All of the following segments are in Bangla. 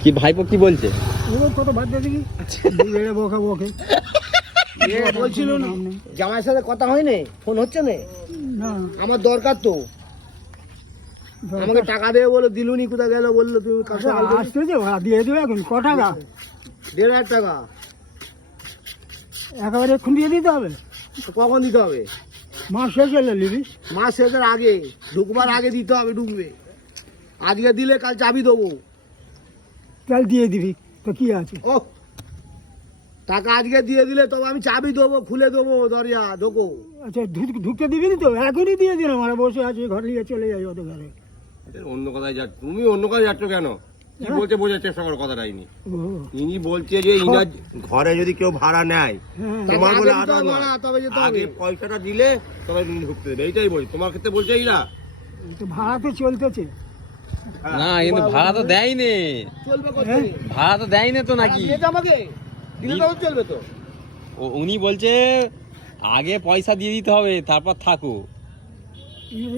কি ভাইপো কি বলছে? কত বাদ দিয়ে দেখি বকে বকে বলছিল না জামাইয়ের সাথে কথা হয়নি, ফোন হচ্ছে না? না আমার দরকার তো, আমাকে টাকা দেবে বলে দিলুনি, কোথায় গেল বললো তুমি আসতেছে দিয়ে দেবে এখন ক টাকা? 1,500 টাকা। একেবারে এখন দিয়ে দিতে হবে? কখন দিতে হবে? মাস শেষ হলে নিবি? মাস শেষের আগে, ঢুকবার আগে দিতে হবে, ঢুকবে। আজকে দিলে কাল চাবি দেবো। কাল দিয়ে দিবি তো কি আছে? ও টাকা আজকে দিয়ে দিলে তবে আমি চাবি দেবো, খুলে দেবো দরজা, ঢোকো। আচ্ছা ঢুকতে দিবি তো? এখনই দিয়ে দিলাম, আমরা বসে আছি ঘরে নিয়ে চলে যাই ওদের ঘরে। অন্য কথায় যাচ্ছ তুমি, অন্য কথায় যাচ্ছ কেন? কি বলতে বোঝার চেষ্টা করো কথাটা। ইনি বলছে যে ইনার ঘরে যদি কেউ ভাড়া নেয় তোমার বলে আদা নয়, আগে পয়সাটা দিলে তবে ইনি ঢুকতে দেবে, এইটাই বলছি। তোমার ক্ষেত্রে বলছে না ভাড়া তো চলতেছে। না কিন্তু ভাড়া তো দেয়নি, চলবে ভাড়া তো দেয়নি তো নাকি? আমাকে দিলে তখন চলবে তো। উনি বলছে আগে পয়সা দিয়ে দিতে হবে, তারপর থাকো।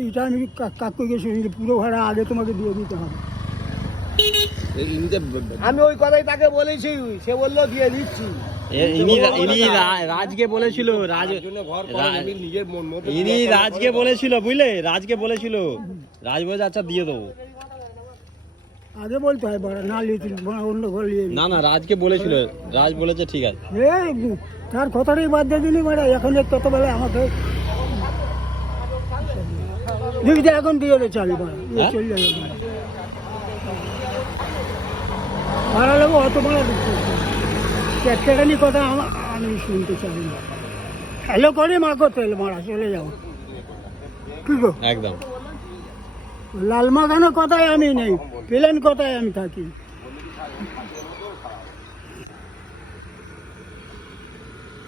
এটা আমি কাকুকে শুনি পুরো ভাড়া আগে তোমাকে দিয়ে দিতে হবে। আমি ওই কথাই তাকে বলেছি, সে বললো দিয়ে দিচ্ছি। ইনি রাজকে বলেছিল, ইনি রাজকে বলেছিল, বুঝলে, রাজকে বলেছিল, রাজ বলেছে আচ্ছা দিয়ে দেবো। আগে বলতে হয় ভাড়া না নিয়ে অন্য ঘর নিয়ে। না না, রাজকে বলেছিল, রাজ বলেছে ঠিক আছে। তার কথাটাই বাদ দিয়ে দিলি ভাড়া, এখন কত বেলা আমাকে দিবি, এখন দিয়ে দে চাবি ভাড়া, চলে যাবে ভাড়া নেবো অত ভাড়া ক্যাটানি কথা আমি শুনতে চাই না। হ্যালো করে মা করতে হলো মারা চলে যাবো, কি গো? একদম লালমাখানো কথায় আমি নেই, প্লেন কথায় আমি থাকি।